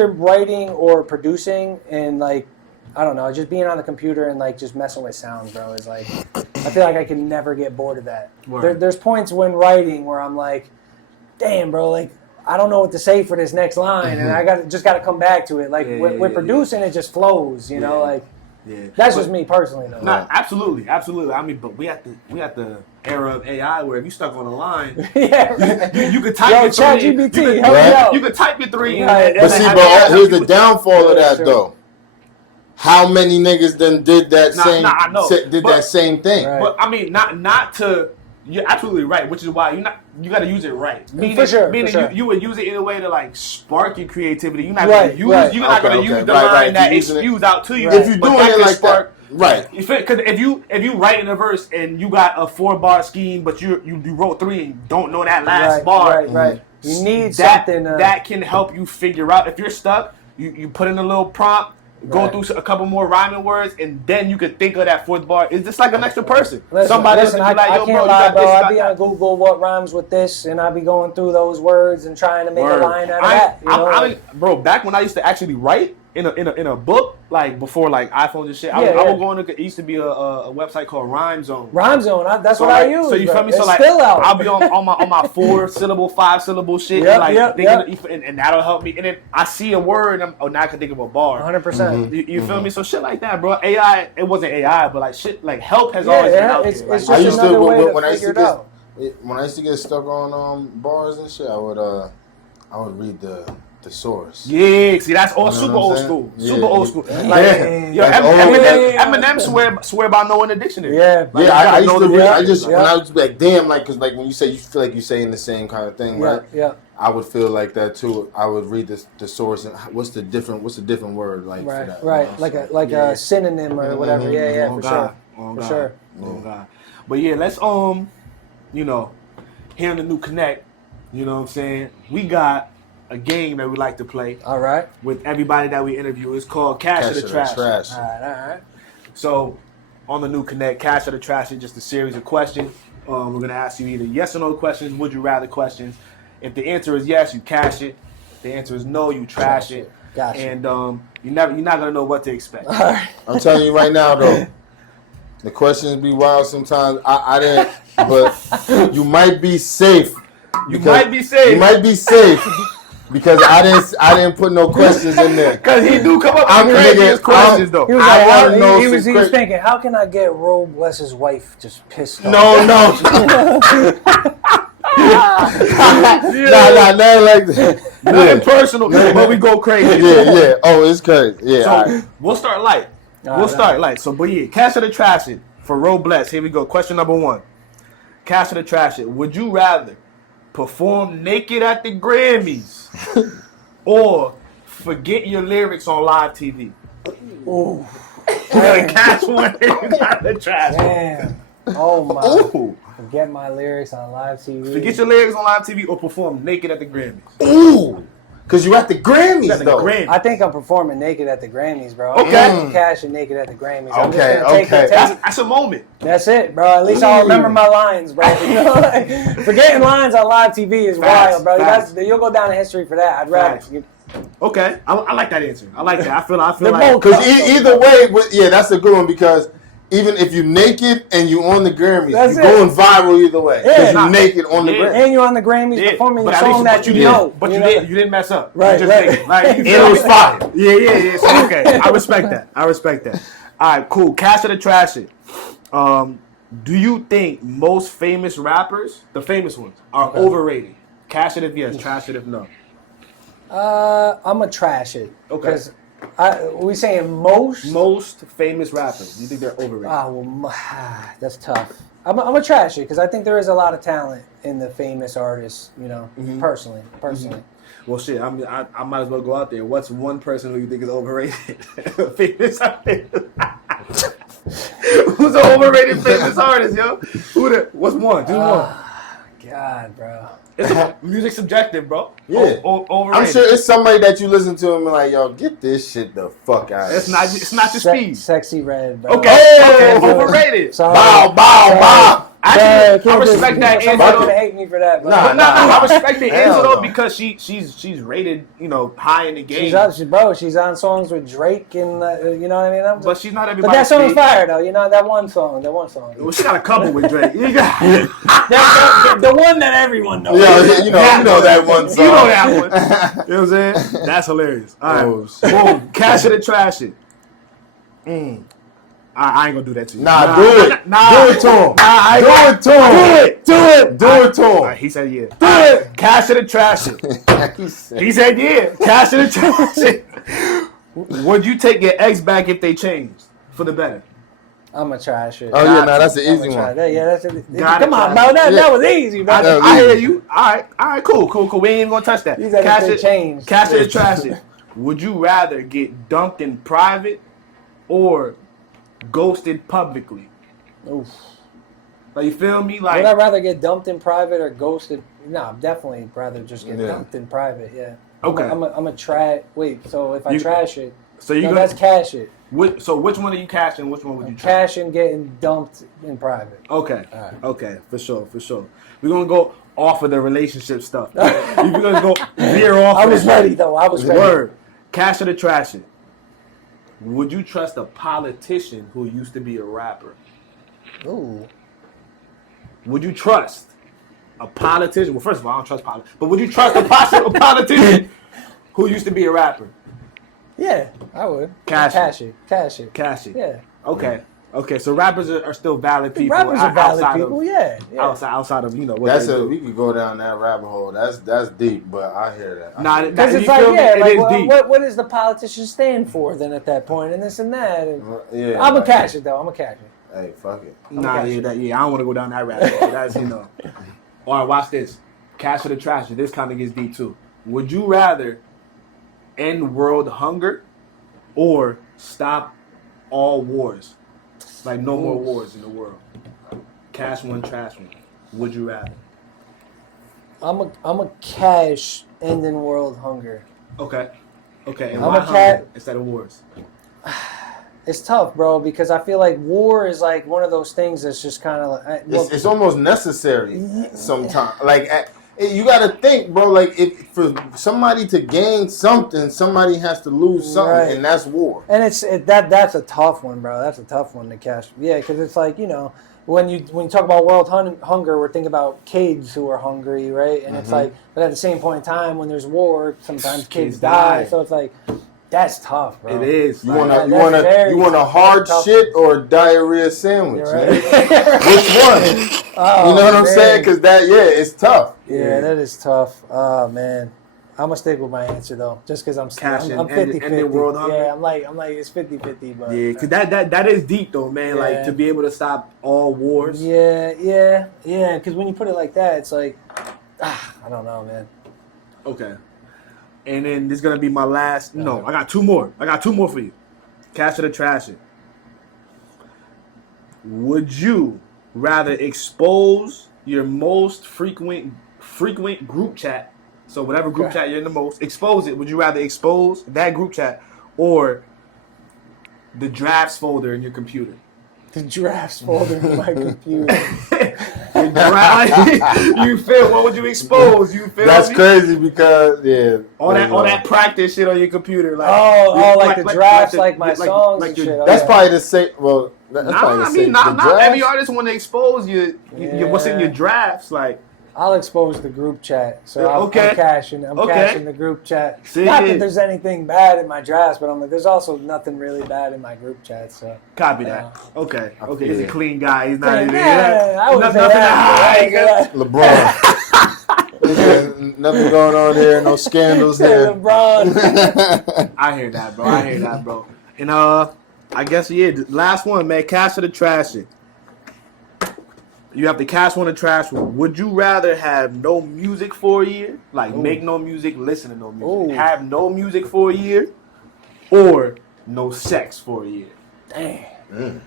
writing or producing, and, like, I don't know, just being on the computer and, like, just messing with sounds, bro, is like, I feel like I can never get bored of that. There's points when writing where I'm like, damn, bro, like, I don't know what to say for this next line, and I just got to come back to it. Like, with producing, it just flows, you know, like, that's just me personally, though. No, absolutely. I mean, but we at the era of AI where if you stuck on a line, you could type it three. You could type it three. But see, bro, here's the downfall of that, though. How many niggas then did that same thing? Right. But I mean, not to. You're absolutely right, which is why you got to use it right. Meaning, for sure. You would use it in a way to like spark your creativity. You're not going to use the line that it spews out to you. If you're doing it like that, right? Because if you write in a verse and you got a 4-bar scheme, but you wrote 3 and you don't know that last bar, right. You need that something that can help you figure out if you're stuck. You put in a little prompt. go through a couple more rhyming words, and then you could think of that fourth bar. It's just like an extra person. Somebody else be like, yo, bro, can't lie, bro. I be on Google what rhymes with this, and I be going through those words and trying to make a line out of that. You know? Bro, back when I used to actually write in a book, like before like iPhones and shit, I would go on. It used to be a website called Rhyme Zone. Rhyme Zone, that's what I use. So you feel me? So like, still out. I'll be on my 4-syllable, 5-syllable shit, and that'll help me. And then I see a word, and now I can think of a bar. 100%. You feel me? So shit like that, bro. AI, it wasn't AI, but like shit, like help has always been out there. It's just another way to figure it out. When I used to get stuck on bars and shit, I would read the source. Yeah, see that's all super old school. Super old school. Like Eminem swear by knowing the dictionary. Yeah, like, I used to read. I just when I was like, damn, like because like when you say you feel like you're saying the same kind of thing, right? Yeah. I would feel like that too. I would read the source and what's the different word like for that? Right, you know? like a synonym or whatever. Yeah, for sure. For sure. Oh God. But yeah, let's you know, here in the new Connect, you know what I'm saying? We got a game that we like to play. All right. With everybody that we interview. It's called Cash or the Trash. All right. So, on the new Connect, Cash or the Trash is just a series of questions. We're going to ask you either yes or no questions, would you rather questions. If the answer is yes, you cash it. If the answer is no, you trash it. Gotcha. And you're not going to know what to expect. All right. I'm telling you right now, though, the questions be wild sometimes. I didn't, but you might be safe. You might be safe. Because I didn't put no questions in there. Because he do come up with craziest questions though. He was like, he was thinking, how can I get Ro Bless's wife just pissed off? No. Nah, nothing like that. Nothing personal, but we go crazy. Yeah. Oh, it's crazy. Yeah. So we'll start light. So, but yeah, cash or the trash it for Ro Bless. Here we go. Question number 1. Cash or the trash it. Would you rather perform naked at the Grammys or forget your lyrics on live TV? Ooh. You gotta catch one and you gotta trash it. Oh my. Ooh. Forget my lyrics on live TV. Forget your lyrics on live TV or perform naked at the Grammys. Ooh. Because you're at the Grammys, though. Grammys. I think I'm performing naked at the Grammys, bro. Okay. I'm cashing naked at the Grammys. I'm okay. Take it. That's a moment. That's it, bro. At least I'll remember my lines, bro. You know, like, forgetting lines on live TV is wild, bro. You'll go down in history for that. I'd rather. Okay. I like that answer. I like that. I feel like. Because either way, that's a good one because even if you're naked and you're on the Grammys, you're going viral either way. Because you're naked on the Grammys. And you're on the Grammys performing a song that you know. But you didn't mess up. Right. And it was fire. Yeah. So, okay. I respect that. All right, cool. Cash or the trash it. Do you think most famous rappers, the famous ones, are overrated? Cash it if yes, trash it if no. I'm going to trash it. Okay. We saying most famous rappers. You think they're overrated? That's tough. I'm gonna trash it because I think there is a lot of talent in the famous artists. You know, personally. Well, shit. I might as well go out there. What's one person who you think is overrated? Famous artist. Who's an overrated famous artist, yo? What's one? Just one. God, bro. It's music subjective, bro. Yeah. Overrated. I'm sure it's somebody that you listen to and be like, yo, get this shit the fuck out. It's not your speed. Sexy Red, bro. Okay. Overrated. Sorry. Bow. Actually, I respect that answer. Somebody's gonna hate me for that. But I respect the answer though because she's rated, high in the game. She's on songs with Drake and you know what I mean. But she's not everybody. But that song's fire though. You know that one song. Well, she got a couple with Drake. The one that everyone knows. Yeah, you know that one song. You know that one. You know what I'm saying? That's hilarious. All right, boom. Cash it and trash it. I ain't gonna do that to you. Do it to him. Do it to him. He said yeah. Do it. Cash it and trash it. He said yeah. Cash it and trash it. Would you take your ex back if they changed for the better? I'm gonna trash it. Oh yeah, that's an easy one. Come on, bro. That was easy, bro. I hear you. All right, cool. We ain't even gonna touch that. Cash it and trash it. Would you rather get dumped in private or ghosted publicly? Oof. Like, you feel me? Like, would I rather get dumped in private or ghosted? No, I'd definitely rather just get dumped in private. Yeah. Okay. I'm a trash. Wait. So if I trash it, So you that's cash it. So which one are you cashing? Which one would you cash and getting dumped in private? Okay. Right. Okay. For sure. We're gonna go off of the relationship stuff. We're gonna go veer off. I was ready though. I was ready. Word. Cash or the trash it. Would you trust a politician who used to be a rapper? Ooh. Would you trust a politician? Well, first of all, I don't trust politicians. But would you trust a politician who used to be a rapper? Yeah, I would. Cash it. Yeah. Okay. Okay. So rappers are still valid people. Rappers are valid people. Yeah. Outside of what that's they do. we could go down that rabbit hole. That's deep, but I hear that. Because it's like, what does the politician stand for then at that point, and this and that? And I'm gonna cash it though. I'm gonna cash it. Hey, fuck it. I don't want to go down that rabbit hole. That's All right, watch this. Cash or the trash it. This kind of gets deep too. Would you rather end world hunger or stop all wars? Like no more wars in the world. Cash one, trash one. Would you rather? I'm a cash ending world hunger. Okay. And I'm why a hunger instead of wars? It's tough, bro, because I feel like war is like one of those things that's just kind of like... It's almost necessary sometimes. Like, you got to think, bro, like, if for somebody to gain something, somebody has to lose something, and that's war. And that's a tough one, bro. That's a tough one to cash. Yeah, because it's like, when you talk about world hunger, we're thinking about kids who are hungry, right? And it's like, but at the same point in time, when there's war, sometimes kids die. So it's like... That's tough, bro. It is. You want a hard shit or a diarrhea sandwich? Right. Which one? Oh, you know what I'm saying? Because it's tough. Yeah, that is tough. Oh man, I'm gonna stick with my answer though, just because I'm 50-50. World hunger. Yeah, I'm like it's 50-50. But yeah, because that is deep though, man. Yeah. Like to be able to stop all wars. Yeah. Because when you put it like that, it's like I don't know, man. Okay. And then this is going to be my last. No, I got two more. For you. Cash or the trash it. Would you rather expose your most frequent group chat? So whatever group chat you're in the most, expose it. Would you rather expose that group chat or the drafts folder in your computer? The drafts folder in my computer. You feel? What would you expose? You feel? That's me? Crazy because all that practice shit on your computer, like like the drafts, like my songs and shit. That's probably the same. Well, that's not every artist want to expose you. What's in your drafts, like. I'll expose the group chat. So I'm cashing the group chat. Not that there's anything bad in my drafts, but I'm like, there's also nothing really bad in my group chat. So copy that. Okay. He's a clean guy. He's not nothing to hide. LeBron. Nothing going on here. No scandals here. LeBron. I hear that, bro. And I guess last one, man. Cash or the trash it. You have to cash one or trash one. Would you rather have no music for a year, like make no music, listen to no music, have no music for a year, or no sex for a year? Damn.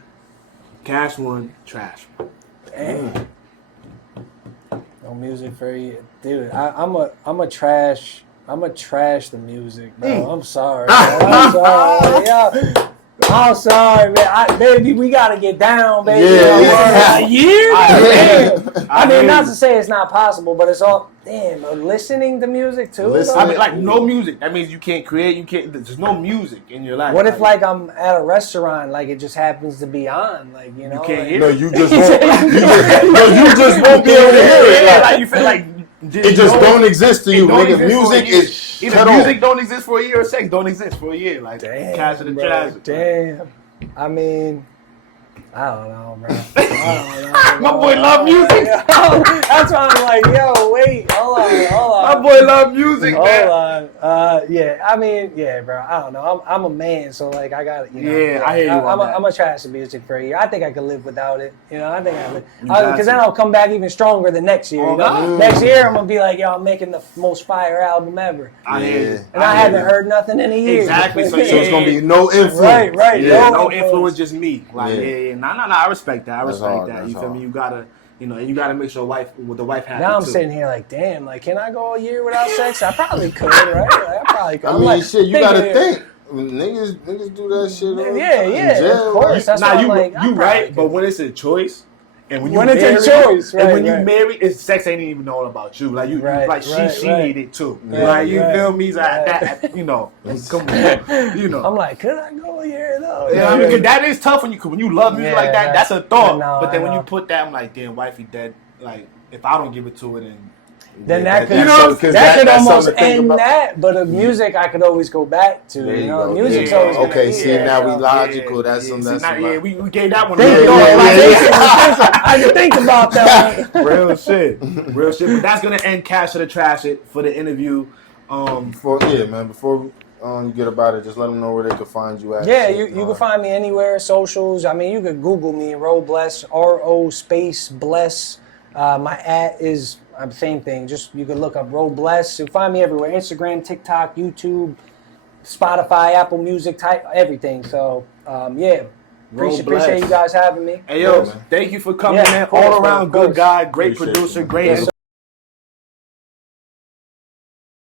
Cash one, trash one. Damn. No music for a year, dude. I'm a trash the music, bro. I'm sorry. I'm sorry. Yeah. I'm sorry, man. Baby, we gotta get down, baby. Yeah. A year? I mean, not to say it's not possible, but it's all listening to music too. I mean, like no music. That means you can't create. There's no music in your life. What if like I'm at a restaurant, like it just happens to be on, like you know? You can't hear it. No, you just won't. you just won't be able to hear it. Yeah, like you feel like. It just don't exist to you. Nigga, music is either music don't exist for a year or sex don't exist for a year. Like cash in the trash. Damn. I mean, I don't know, bro. My boy love music. That's why I'm like, yo, wait, hold on. My boy love music, man. Hold on. Yeah, I mean, yeah, bro. I don't know. I'm a man, so like I got it. You know, I hear you. I'm gonna trash the music for a year. I think I could live without it. You know, I think I live because then I'll come back even stronger the next year. You know? Next year I'm gonna be like, yo, I'm making the most fire album ever. I hear you. And I haven't heard nothing in a year. Exactly. So it's gonna be no influence. Right. Yeah, no influence, just me. Like, Nah. I respect that. You feel me? You gotta, you gotta make sure the wife happy. Now I'm sitting here like, damn, like, can I go a year without sex? I probably could, right? Like, I probably could. I mean, shit, you gotta think. Niggas do that shit. All the time. Yeah, Jail, of course. That's why I'm like, you I'm right, probably but when it's a choice, and when you When it's a marry, choice, right, and when right. you marry, it's sex ain't even all about you. Like she right. need it too. Yeah, Like you right, feel me? Like that, you know. Come on, you know. I'm like, could I go here though? Yeah, I mean, 'cause that is tough when you love music like that. right. That's a thought. I know, but then I when you know. put that, I'm like, damn, wifey dead. Like, if I don't give it to it, then Yeah, that could, that's that could that's something almost to think end about. that. But the music I could always go back to. There you know, go. music's Yeah. always gonna Okay, be see, there, now so. we logical. That's yeah, some. That's we gave that one. Think, I can think about that one. Real shit. But that's gonna end Cash or the Trash It for the interview. Before you get about it, just let them know where they can find you at. Yeah, you can find me anywhere, socials. I mean, you could Google me, Ro Bless, RO space Bless. My @ is same thing. Just you can look up Ro Bless. You'll find me everywhere: Instagram, TikTok, YouTube, Spotify, Apple Music, type everything. So yeah, appreciate you guys having me. Hey yo, man. thank you for coming, Yeah, man. of course, All around of course. good guy, great Appreciate producer, you, man. great.